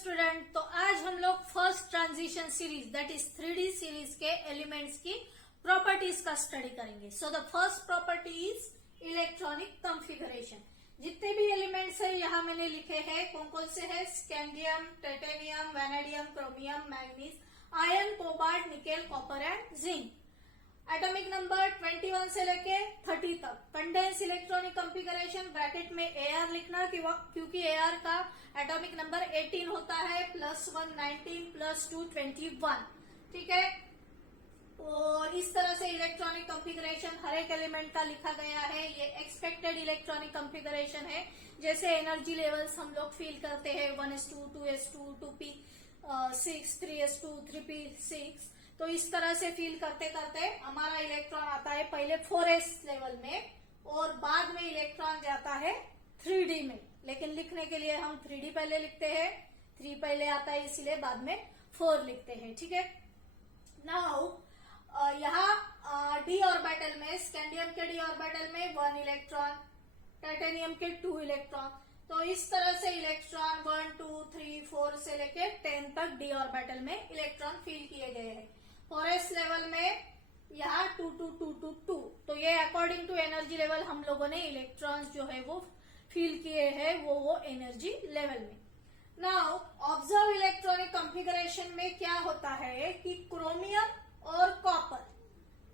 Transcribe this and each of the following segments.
Student, तो आज हम लोग first transition series that is 3D series के एलिमेंट्स की प्रॉपर्टीज का स्टडी करेंगे। So the first property is electronic configuration. जितने भी एलिमेंट्स है यहाँ मैंने लिखे हैं, कौन कौन से है? Scandium, titanium, vanadium, chromium, manganese, iron, cobalt, nickel, copper and zinc. Atomic number 21 से लेके 30 तक। कंडेंस इलेक्ट्रॉनिक कॉन्फ़िगरेशन ब्रैकेट में AR लिखना क्योंकि AR का एटॉमिक नंबर 18 होता है, +1 19, +2 21। ठीक है, और इस तरह से इलेक्ट्रॉनिक कॉन्फ़िगरेशन हर एक एलिमेंट का लिखा गया है। ये एक्सपेक्टेड इलेक्ट्रॉनिक कॉन्फ़िगरेशन है। जैसे एनर्जी लेवल्स हम लोग फील करते हैं 1s2, 2s2, 2p6, 3s2, 3p6, तो इस तरह से फील करते करते हमारा इलेक्ट्रॉन आता है पहले 4s लेवल में और बाद में इलेक्ट्रॉन जाता है 3D में। लेकिन लिखने के लिए हम 3D पहले लिखते हैं, 3 पहले आता है इसीलिए बाद में 4 लिखते हैं। ठीक है, नाउ यहाँ d ऑर्बिटल में, स्कैंडियम के d ऑर्बिटल में 1 इलेक्ट्रॉन, टाइटेनियम के 2 इलेक्ट्रॉन। तो इस तरह से इलेक्ट्रॉन 1 2 3 4 से लेके 10 तक d ऑर्बिटल में इलेक्ट्रॉन फील किए गए हैं। 4s लेवल में यहाँ 2 2 2 2 2। तो ये अकॉर्डिंग टू एनर्जी लेवल हम लोगों ने इलेक्ट्रॉन्स जो है वो फील किए हैं वो एनर्जी लेवल में। नाउ ऑब्जर्व इलेक्ट्रॉनिक कॉन्फ़िगरेशन में क्या होता है कि क्रोमियम और कॉपर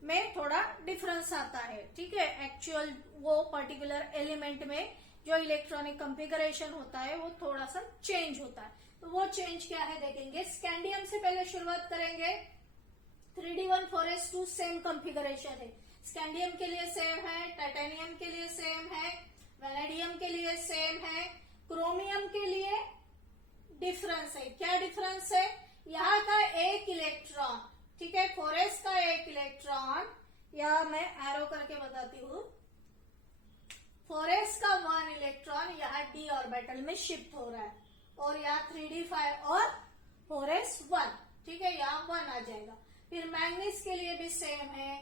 में थोड़ा डिफरेंस आता है। ठीक है, एक्चुअल वो पर्टिकुलर एलिमेंट में जो इलेक्ट्रॉनिक कॉन्फ़िगरेशन होता है वो थोड़ा सा चेंज होता है। तो वो चेंज क्या है देखेंगे। स्कैंडियम से पहले शुरुआत करेंगे। 3d1 4s2 सेम कॉन्फ़िगरेशन है। स्कैंडियम के लिए सेम है, टाइटेनियम के लिए सेम है, वैनेडियम के लिए सेम है, क्रोमियम के लिए डिफरेंस है। क्या डिफरेंस है? यहाँ का एक इलेक्ट्रॉन, ठीक है, 4s का एक इलेक्ट्रॉन, या मैं एरो करके बताती हूँ, 4s का 1 इलेक्ट्रॉन यहाँ d ऑर्बिटल में शिफ्ट हो रहा है और यहाँ 3d5 और 4s 1। ठीक है, यहाँ 1 आ जाएगा। फिर मैग्नीज के लिए भी सेम है,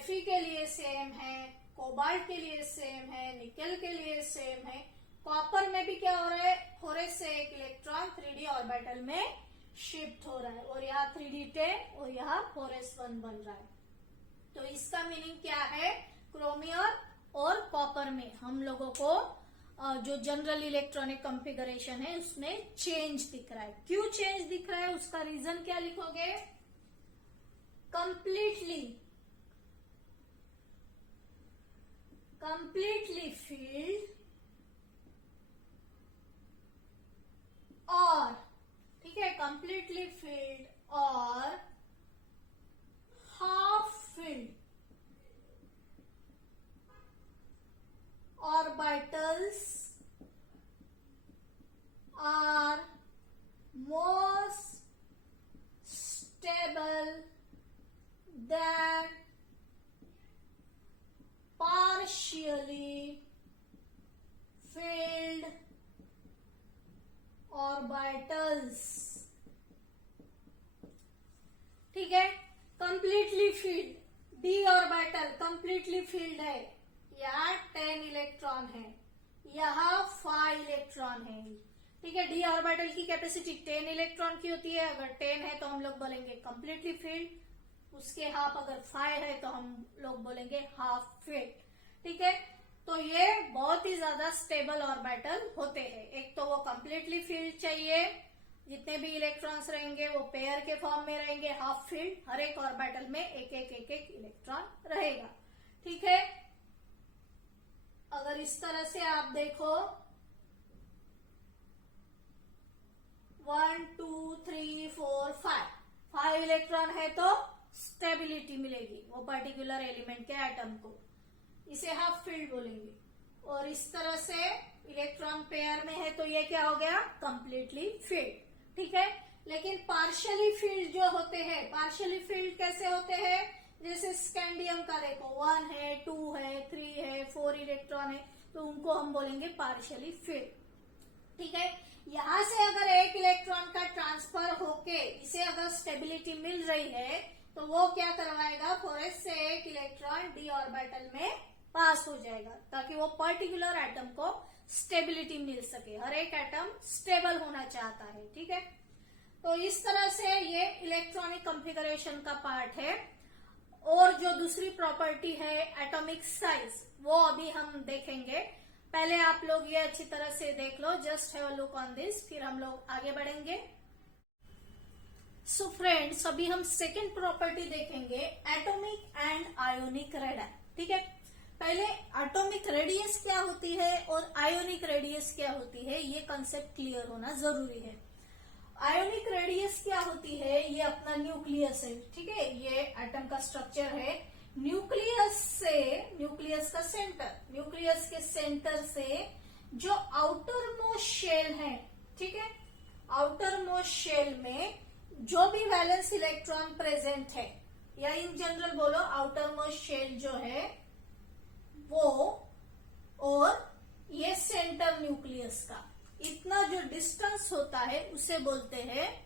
Fe के लिए सेम है, कोबाल्ट के लिए सेम है, निकेल के लिए सेम है। कॉपर में भी क्या हो रहा है? 4s से एक इलेक्ट्रॉन 3d ऑर्बिटल में शिफ्ट हो रहा है और यहाँ 3d10 और यहाँ 4s1 बन रहा है। तो इसका मीनिंग क्या है? क्रोमियम और कॉपर में हम लोगों को जो जनरल इलेक्ट्रॉनिक कॉन्फ़िगरेशन है उसमें चेंज दिख रहा है। क्यों चेंज दिख रहा है, उसका रीजन क्या लिखोगे? completely filled और, ठीक है, completely filled और half filled orbitals are most stable than partially filled orbitals। ठीक है, completely filled, d orbital completely filled है, यहाँ 10 इलेक्ट्रॉन है, यहाँ 5 इलेक्ट्रॉन है। ठीक है, d ऑर्बिटल की कैपेसिटी 10 इलेक्ट्रॉन की होती है। अगर 10 है तो हम लोग बोलेंगे कंप्लीटली फिल्ड, उसके हाफ अगर 5 है तो हम लोग बोलेंगे हाफ फिल्ड। ठीक है, तो ये बहुत ही ज्यादा स्टेबल ऑर्बिटल होते हैं। एक तो वो कंप्लीटली फिल्ड चाहिए, जितने भी इलेक्ट्रॉन्स रहेंगे वो पेयर के फॉर्म में रहेंगे, हाफ फील्ड, हर एक ऑर्बिटल में एक एक इलेक्ट्रॉन रहेगा। ठीक है, अगर इस तरह से आप देखो 1 2 3 4 5 इलेक्ट्रॉन है तो स्टेबिलिटी मिलेगी वो पर्टिकुलर एलिमेंट के एटम को, इसे हाफ फील्ड बोलेंगे। और इस तरह से इलेक्ट्रॉन पेयर में है तो ये क्या हो गया? Completely field. ठीक है, लेकिन पार्शियली फील्ड जो होते हैं, पार्शियली फील्ड कैसे होते हैं? जैसे स्कैंडियम का देखो 1 है, 2 है, 3 है, 4 इलेक्ट्रॉन है, तो उनको हम बोलेंगे पार्शियली फील्ड। ठीक है, यहाँ से अगर एक इलेक्ट्रॉन का ट्रांसफर होके इसे अगर स्टेबिलिटी मिल रही है तो वो क्या करवाएगा? 4s से एक इलेक्ट्रॉन d ऑर्बिटल में पास हो जाएगा ताकि वो पर्टिकुलर एटम को स्टेबिलिटी मिल सके, हर एक एटम स्टेबल होना चाहता है, ठीक है। तो इस तरह से ये इलेक्ट्रॉनिक कॉन्फ़िगरेशन का पार्ट है। और जो दूसरी प्रॉपर्टी है एटॉमिक साइज, वो अभी हम देखेंगे। पहले आप लोग ये अच्छी तरह से देख लो, just have a look on this, फिर हम लोग आगे बढ़ेंगे। सो फ्रेंड्स, अभी हम सेकेंड प्रॉपर्टी देखेंगे, एटॉमिक एंड आयोनिक रेडियस, ठीक है। पहले एटॉमिक रेडियस क्या होती है और आयोनिक रेडियस क्या होती है, ये कंसेप्ट क्लियर होना जरूरी है। आयोनिक रेडियस क्या होती है, ये अपना न्यूक्लियस है, ठीक है। ये एटम का स्ट्रक्चर है। न्यूक्लियस का सेंटर, न्यूक्लियस के सेंटर से जो आउटर मोस्ट शेल है, ठीक है, आउटर मोस्ट शेल में जो भी वैलेंस इलेक्ट्रॉन प्रेजेंट है, या इन जनरल बोलो आउटर मोस्ट शेल जो है वो, और ये सेंटर न्यूक्लियस का इतना जो डिस्टेंस होता है उसे बोलते हैं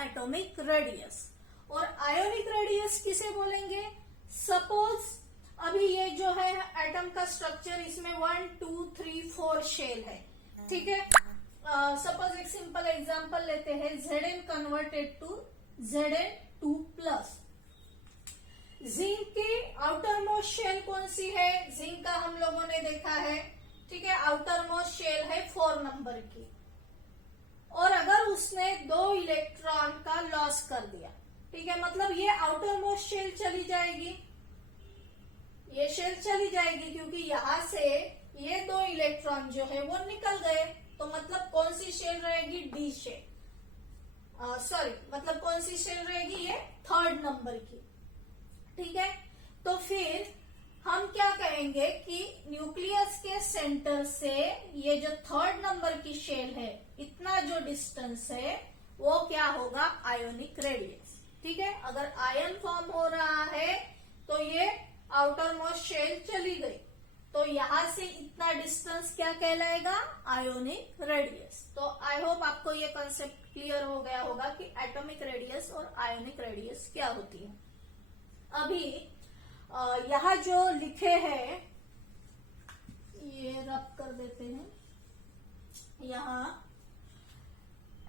एटॉमिक रेडियस। और आयोनिक रेडियस किसे बोलेंगे, सपोज अभी ये जो है एटम का स्ट्रक्चर, इसमें 1 2 3 4 शेल है, ठीक है। सपोज एक सिंपल एग्जांपल लेते हैं, Zn converted to Zn2+। Zinc की आउटर मोस्ट शेल कौन सी है, जिंक का हम लोगों ने देखा है, ठीक है, आउटर मोस्ट शेल है 4 नंबर की। और अगर उसने 2 इलेक्ट्रॉन का लॉस कर दिया, ठीक है, मतलब ये आउटर मोस्ट शेल चली जाएगी, ये शेल चली जाएगी, क्योंकि यहां से ये 2 इलेक्ट्रॉन जो है वो निकल गए। तो मतलब कौन सी शेल रहेगी, डी शेल, मतलब कौन सी शेल रहेगी, ये 3rd नंबर की, ठीक है। तो फिर हम क्या कहेंगे कि न्यूक्लियस के सेंटर से ये जो 3rd नंबर की शेल है, इतना जो डिस्टेंस है वो क्या होगा, आयोनिक रेडियस, ठीक है। अगर आयन फॉर्म हो रहा है तो ये आउटर मोस्ट शेल चली गई, तो यहां से इतना डिस्टेंस क्या कहलाएगा, आयोनिक रेडियस। तो आई होप आपको ये कंसेप्ट क्लियर हो गया होगा कि एटॉमिक रेडियस और आयोनिक रेडियस क्या होती है। अभी यहाँ जो लिखे हैं, ये रब कर देते हैं, यहाँ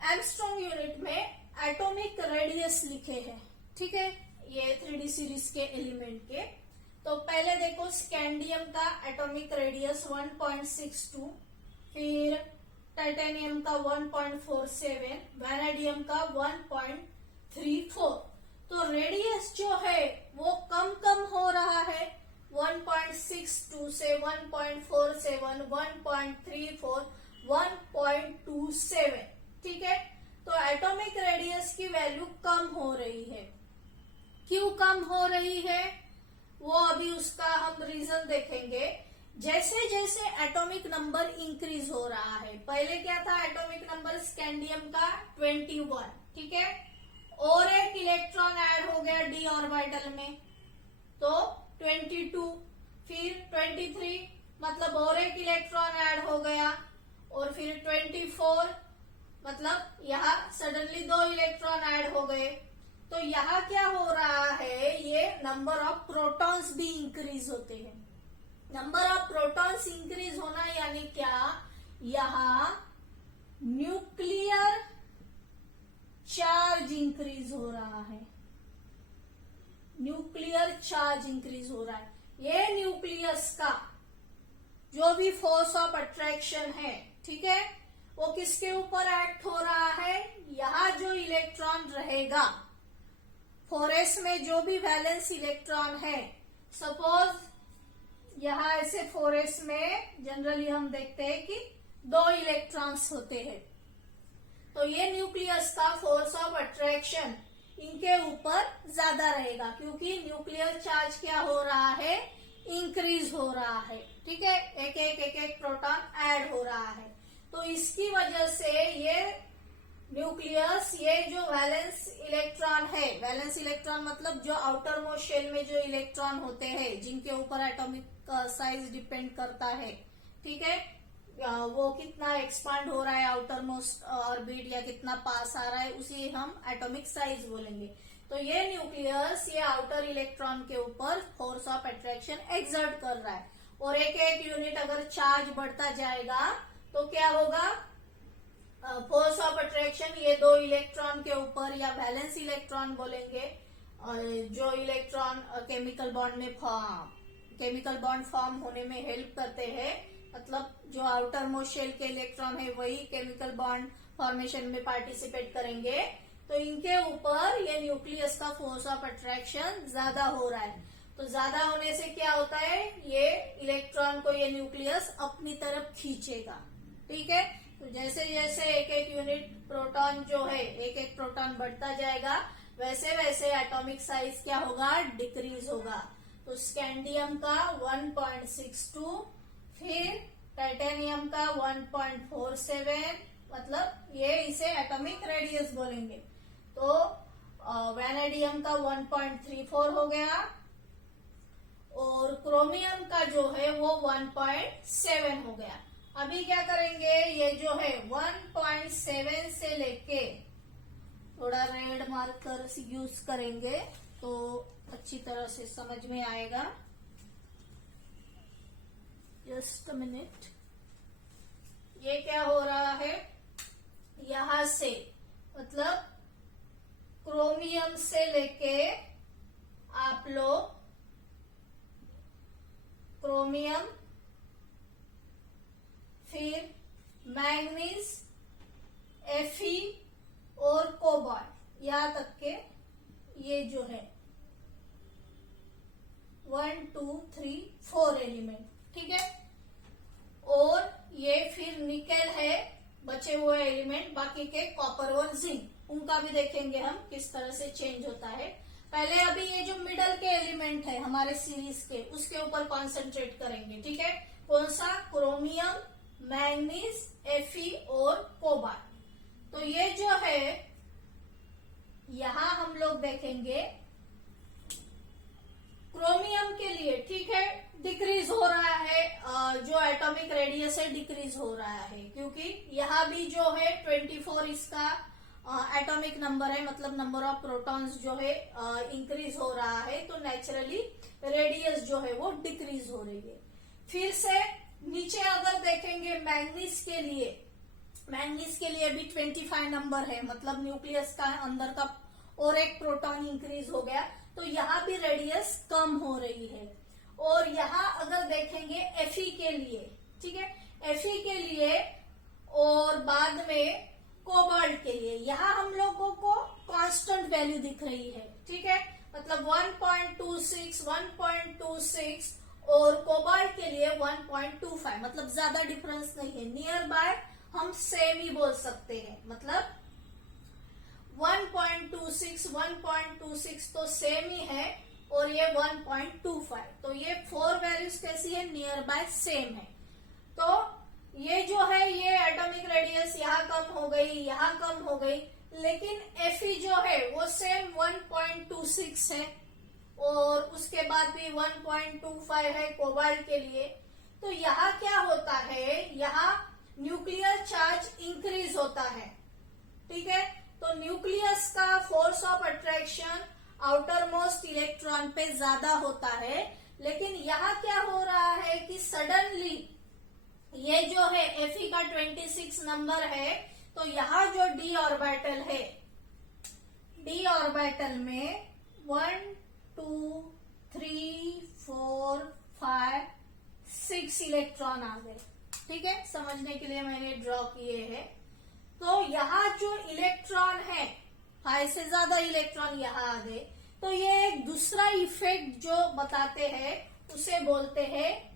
एंगस्ट्रॉम यूनिट में एटॉमिक रेडियस लिखे हैं, ठीक है, ये 3D सीरीज के एलिमेंट के। तो पहले देखो, स्कैंडियम का एटॉमिक रेडियस 1.62, फिर टाइटेनियम का 1.47, वैनेडियम का 1.34। तो रेडियस जो है वो कम हो रहा है, 1.62 से 1.47, 1.34, 1.27, ठीक है। तो एटॉमिक रेडियस की वैल्यू कम हो रही है। क्यों कम हो रही है, वो अभी उसका हम रीजन देखेंगे। जैसे जैसे एटॉमिक नंबर इंक्रीज हो रहा है, पहले क्या था, एटॉमिक नंबर स्कैंडियम का 21, ठीक है, और एक इलेक्ट्रॉन ऐड हो गया डी ऑर्बिटल में, तो 22, फिर 23, मतलब और एक इलेक्ट्रॉन ऐड हो गया, और फिर 24, मतलब यहाँ सडनली 2 इलेक्ट्रॉन ऐड हो गए। तो यहाँ क्या हो रहा है, ये नंबर ऑफ प्रोटॉन्स भी इंक्रीज होते हैं। नंबर ऑफ प्रोटॉन्स इंक्रीज होना यानी क्या, यहाँ न्यूक्लियर चार्ज इंक्रीज हो रहा है, न्यूक्लियर चार्ज इंक्रीज हो रहा है। ये न्यूक्लियस का जो भी फोर्स ऑफ अट्रैक्शन है, ठीक है, वो किसके ऊपर एक्ट हो रहा है, यहाँ जो इलेक्ट्रॉन रहेगा, 4s में जो भी वैलेंस इलेक्ट्रॉन है, सपोज यहाँ ऐसे 4s में जनरली हम देखते हैं कि 2 इलेक्ट्रॉन्स होते हैं, तो ये न्यूक्लियस का फोर्स ऑफ अट्रैक्शन इनके ऊपर ज्यादा रहेगा, क्योंकि न्यूक्लियर चार्ज क्या हो रहा है, इंक्रीज हो रहा है, ठीक है, एक प्रोटॉन ऐड हो रहा है। तो इसकी वजह से ये न्यूक्लियस, ये जो वैलेंस इलेक्ट्रॉन है, वैलेंस इलेक्ट्रॉन मतलब जो आउटर मोस्ट शेल में जो इलेक्ट्रॉन होते हैं, जिनके ऊपर एटॉमिक साइज डिपेंड करता है, ठीक है, वो कितना एक्सपांड हो रहा है आउटर मोस्ट ऑर्बिट, या कितना पास आ रहा है, उसी हम एटॉमिक साइज बोलेंगे। तो ये न्यूक्लियस ये आउटर इलेक्ट्रॉन के ऊपर फोर्स ऑफ अट्रैक्शन एक्सर्ट कर रहा है, और एक एक यूनिट अगर चार्ज बढ़ता जाएगा तो क्या होगा, फोर्स ऑफ अट्रैक्शन ये दो इलेक्ट्रॉन के ऊपर, या वैलेंस इलेक्ट्रॉन बोलेंगे, जो इलेक्ट्रॉन केमिकल बॉन्ड फॉर्म होने में हेल्प करते हैं, मतलब जो आउटर मोस्ट शेल के इलेक्ट्रॉन है वही केमिकल बॉन्ड फॉर्मेशन में पार्टिसिपेट करेंगे, तो इनके ऊपर ये न्यूक्लियस का फोर्स ऑफ अट्रैक्शन ज्यादा हो रहा है। तो ज्यादा होने से क्या होता है, ये इलेक्ट्रॉन को ये न्यूक्लियस अपनी तरफ खींचेगा। ठीक है, तो जैसे जैसे एक एक यूनिट प्रोटॉन जो है, एक एक प्रोटॉन बढ़ता जाएगा, वैसे वैसे एटॉमिक साइज क्या होगा, डिक्रीज होगा। तो स्कैंडियम का 1.62, फिर टाइटेनियम का 1.47, मतलब ये इसे एटॉमिक रेडियस बोलेंगे। तो वैनेडियम का 1.34 हो गया, और क्रोमियम का जो है वो 1.7 हो गया। अभी क्या करेंगे, ये जो है 1.7 से लेके, थोड़ा रेड मार्कर यूज करेंगे तो अच्छी तरह से समझ में आएगा। जस्ट अ मिनट, ये क्या हो रहा है, यहां से मतलब क्रोमियम से लेके आप लोग क्रोमियम, फिर मैंगनीज, Fe और कोबाल्ट, यहां तक के ये जो है 1 2 3 4 एलिमेंट। ठीक है, और ये फिर निकेल है, बचे हुए एलिमेंट बाकी के कॉपर और जिंक, उनका भी देखेंगे हम किस तरह से चेंज होता है। पहले अभी ये जो मिडल के एलिमेंट है हमारे सीरीज के, उसके ऊपर कॉन्सेंट्रेट करेंगे। ठीक है, कौन सा, क्रोमियम, मैंगनीज, Fe और कोबाल्ट। तो ये जो है यहां हम लोग देखेंगे क्रोमियम के लिए, ठीक है, डिक्रीज हो रहा है, जो एटॉमिक रेडियस है डिक्रीज हो रहा है, क्योंकि यहाँ भी जो है 24 इसका एटॉमिक नंबर है, मतलब नंबर ऑफ प्रोटॉन्स जो है इंक्रीज हो रहा है, तो नेचुरली रेडियस जो है वो डिक्रीज हो रही है। फिर से नीचे अगर देखेंगे मैंगनीज के लिए भी 25 नंबर है, मतलब न्यूक्लियस का अंदर का और एक प्रोटॉन इंक्रीज हो गया, तो यहाँ भी रेडियस कम हो रही है। और यहाँ अगर देखेंगे Fe के लिए, ठीक है, Fe के लिए और बाद में कोबाल्ट के लिए, यहाँ हम लोगों को कांस्टेंट वैल्यू दिख रही है। ठीक है, मतलब 1.26 और कोबाल्ट के लिए 1.25, मतलब ज्यादा डिफरेंस नहीं है, नियर बाय हम सेम ही बोल सकते हैं, मतलब 1.26 तो सेम ही है, और ये 1.25, तो ये 4 वैल्यूज कैसी है, नियर बाय सेम है। तो ये जो है ये एटॉमिक रेडियस यहाँ कम हो गई, यहाँ कम हो गई, लेकिन Fe जो है वो सेम 1.26 है, और उसके बाद भी 1.25 है कोबाल्ट के लिए। तो यहाँ क्या होता है, यहाँ न्यूक्लियर चार्ज इंक्रीज होता है। ठीक है, तो न्यूक्लियस का force of attraction outer most electron पे ज्यादा होता है, लेकिन यहाँ क्या हो रहा है कि सडनली ये जो है Fe का 26 नंबर है, तो यहाँ जो d ऑर्बिटल है, d ऑर्बिटल में 1 2 3 4 5 6 इलेक्ट्रॉन आ गए। ठीक है, समझने के लिए मैंने ड्रॉ किए हैं। तो यहाँ जो इलेक्ट्रॉन है, 5 से ज्यादा इलेक्ट्रॉन यहाँ आ गए, तो ये एक दूसरा इफेक्ट जो बताते हैं उसे बोलते हैं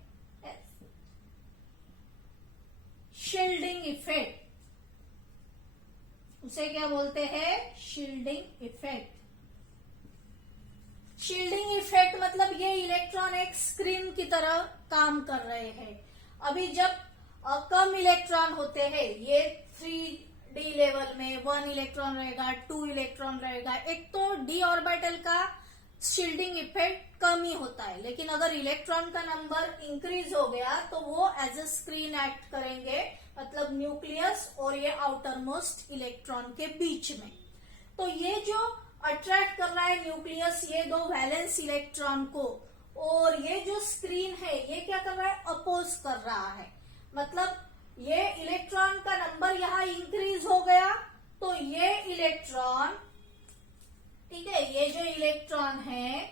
शील्डिंग इफेक्ट। उसे क्या बोलते हैं, शील्डिंग इफेक्ट। शील्डिंग इफेक्ट मतलब ये इलेक्ट्रॉन एक स्क्रीन की तरह काम कर रहे हैं। अभी जब कम इलेक्ट्रॉन होते हैं, ये 3d लेवल में 1 इलेक्ट्रॉन रहेगा, 2 इलेक्ट्रॉन रहेगा, एक तो d ऑर्बिटल का शील्डिंग इफेक्ट कम ही होता है, लेकिन अगर इलेक्ट्रॉन का नंबर इंक्रीज हो गया तो वो एज अ स्क्रीन एक्ट करेंगे, मतलब न्यूक्लियस और ये आउटर मोस्ट इलेक्ट्रॉन के बीच में। तो ये जो अट्रैक्ट कर रहा है न्यूक्लियस ये दो वैलेंस इलेक्ट्रॉन को, और ये जो स्क्रीन है ये क्या कर रहा है, अपोज कर रहा है। मतलब ये इलेक्ट्रॉन का नंबर यहां इंक्रीज हो गया, तो ये इलेक्ट्रॉन, ठीक है, ये जो इलेक्ट्रॉन है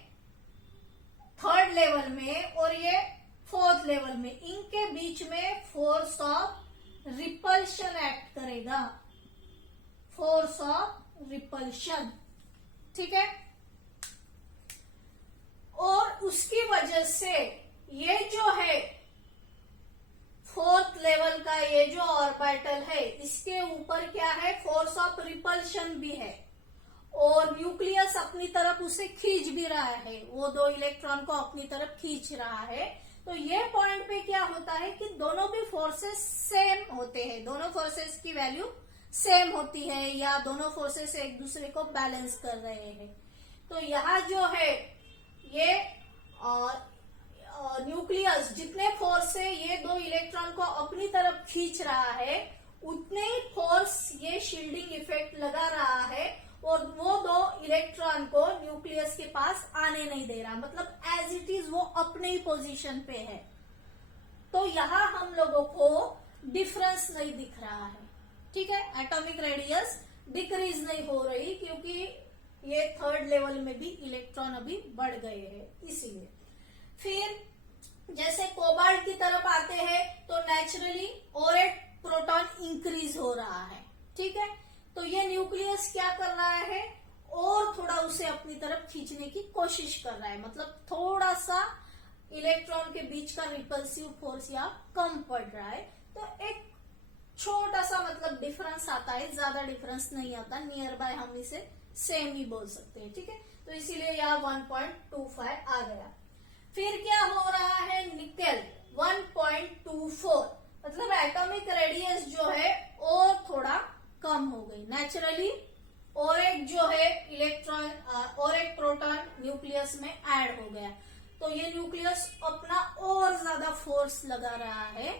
थर्ड लेवल में और ये फोर्थ लेवल में, इनके बीच में फोर्स ऑफ रिपल्शन एक्ट करेगा, फोर्स ऑफ रिपल्शन, ठीक है। और उसकी वजह से ये जो है फोर्थ लेवल का ये जो ऑर्बिटल है इसके ऊपर क्या है, फोर्स ऑफ रिपल्शन भी है और न्यूक्लियस अपनी तरफ उसे खींच भी रहा है, वो दो इलेक्ट्रॉन को अपनी तरफ खींच रहा है। तो ये पॉइंट पे क्या होता है कि दोनों भी फोर्सेस सेम होते हैं, दोनों फोर्सेस की वैल्यू सेम होती है या दोनों फोर्सेस एक दूसरे को बैलेंस कर रहे हैं। तो यहाँ जो है ये न्यूक्लियस जितने फोर्स से ये दो इलेक्ट्रॉन को अपनी तरफ खींच रहा है उतने ही फोर्स ये शील्डिंग इफेक्ट लगा रहा है और वो दो इलेक्ट्रॉन को न्यूक्लियस के पास आने नहीं दे रहा, मतलब एज इट इज वो अपने ही पोजीशन पे है। तो यहां हम लोगों को डिफरेंस नहीं दिख रहा है, ठीक है। एटॉमिक रेडियस डिक्रीज नहीं हो रही क्योंकि ये थर्ड लेवल में भी इलेक्ट्रॉन अभी बढ़ गए हैं, इसीलिए। फिर जैसे कोबाल्ट की तरफ आते हैं तो नेचुरली और एक प्रोटॉन इंक्रीज हो रहा है, ठीक है। तो ये न्यूक्लियस क्या कर रहा है, और थोड़ा उसे अपनी तरफ खींचने की कोशिश कर रहा है, मतलब थोड़ा सा इलेक्ट्रॉन के बीच का रिपल्सिव फोर्स यहाँ कम पड़ रहा है। तो एक छोटा सा मतलब डिफरेंस आता है, ज्यादा डिफरेंस नहीं आता, नियर बाय हम इसे सेम ही बोल सकते हैं, ठीक है। तो इसीलिए यहाँ 1.25 आ गया। फिर क्या हो रहा है, निकेल 1.24, मतलब एटॉमिक रेडियस जो है और थोड़ा कम हो गई नेचुरली, और एक जो है इलेक्ट्रॉन और एक प्रोटॉन न्यूक्लियस में ऐड हो गया। तो ये न्यूक्लियस अपना और ज्यादा फोर्स लगा रहा है,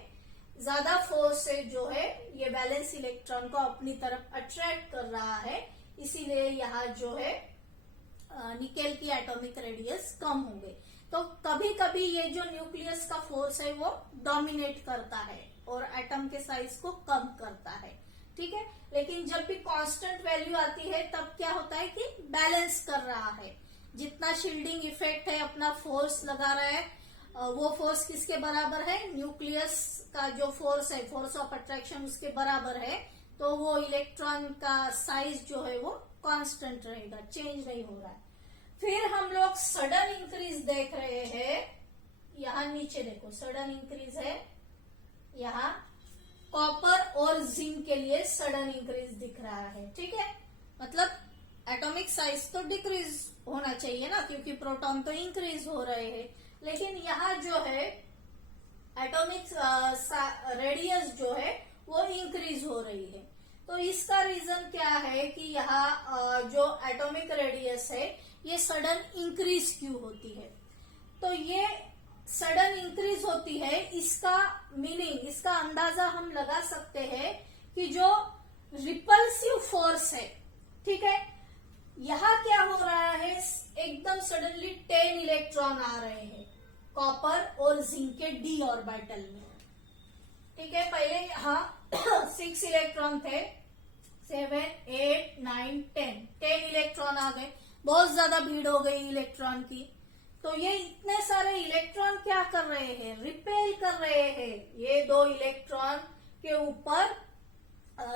ज्यादा फोर्स से जो है ये वैलेंस इलेक्ट्रॉन को अपनी तरफ अट्रैक्ट कर रहा है, इसीलिए यहाँ जो है निकेल की एटॉमिक रेडियस कम हो गई। तो कभी कभी ये जो न्यूक्लियस का फोर्स है वो डोमिनेट करता है और एटम के साइज को कम करता है, ठीक है। लेकिन जब भी कांस्टेंट वैल्यू आती है तब क्या होता है कि बैलेंस कर रहा है, जितना शील्डिंग इफेक्ट है अपना फोर्स लगा रहा है, वो फोर्स किसके बराबर है, न्यूक्लियस का जो फोर्स है, फोर्स ऑफ अट्रैक्शन उसके बराबर है। तो वो इलेक्ट्रॉन का साइज जो है वो कांस्टेंट रहेगा, चेंज नहीं हो रहा है। फिर हम लोग सडन इंक्रीज देख रहे हैं, यहाँ नीचे देखो सडन इंक्रीज है, यहाँ कॉपर और जिंक के लिए सडन इंक्रीज दिख रहा है, ठीक है। मतलब एटॉमिक साइज तो डिक्रीज होना चाहिए ना, क्योंकि प्रोटॉन तो इंक्रीज हो रहे हैं, लेकिन यहाँ जो है एटॉमिक रेडियस जो है वो इंक्रीज हो रही है। तो इसका रीजन क्या है कि यहाँ जो एटॉमिक रेडियस है ये सडन इंक्रीज क्यों होती है। तो ये सडन इंक्रीज होती है, इसका मीनिंग, इसका अंदाजा हम लगा सकते हैं कि जो रिपल्सिव फोर्स है, ठीक है, यहाँ क्या हो रहा है, एकदम सडनली 10 इलेक्ट्रॉन आ रहे हैं कॉपर और जिंक के डी ऑर्बिटल में, ठीक है। पहले यहाँ 6 इलेक्ट्रॉन थे, 7, 8, 9, 10 इलेक्ट्रॉन आ गए, बहुत ज्यादा भीड़ हो गई इलेक्ट्रॉन की। तो ये इतने सारे इलेक्ट्रॉन क्या कर रहे हैं, रिपेल कर रहे हैं, ये दो इलेक्ट्रॉन के ऊपर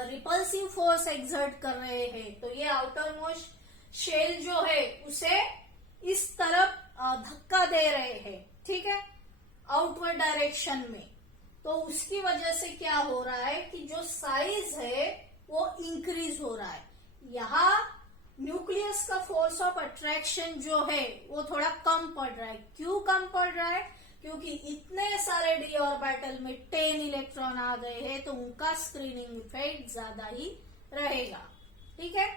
रिपल्सिव फोर्स एक्सर्ट कर रहे हैं। तो ये आउटर मोस्ट शेल जो है उसे इस तरफ धक्का दे रहे हैं, ठीक है, आउटवर्ड डायरेक्शन में। तो उसकी वजह से क्या हो रहा है कि जो साइज है वो इंक्रीज हो रहा है। यहाँ न्यूक्लियस का फोर्स ऑफ अट्रैक्शन जो है वो थोड़ा कम पड़ रहा है। क्यों कम पड़ रहा है, क्योंकि इतने सारे डी ऑर्बिटल में 10 इलेक्ट्रॉन आ गए हैं, तो उनका स्क्रीनिंग इफेक्ट ज्यादा ही रहेगा, ठीक है।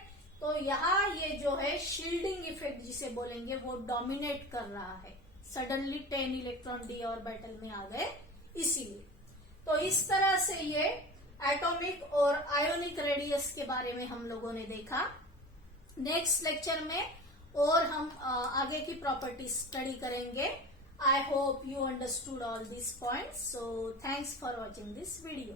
तो यहाँ ये जो है शील्डिंग इफेक्ट जिसे बोलेंगे वो डोमिनेट कर रहा है, सडनली 10 इलेक्ट्रॉन डी ऑर्बिटल में आ गए इसीलिए। तो इस तरह से ये एटॉमिक और आयोनिक रेडियस के बारे में हम लोगों ने देखा। नेक्स्ट लेक्चर में और हम आगे की प्रॉपर्टी स्टडी करेंगे। I hope you understood all these points. So thanks for watching this video.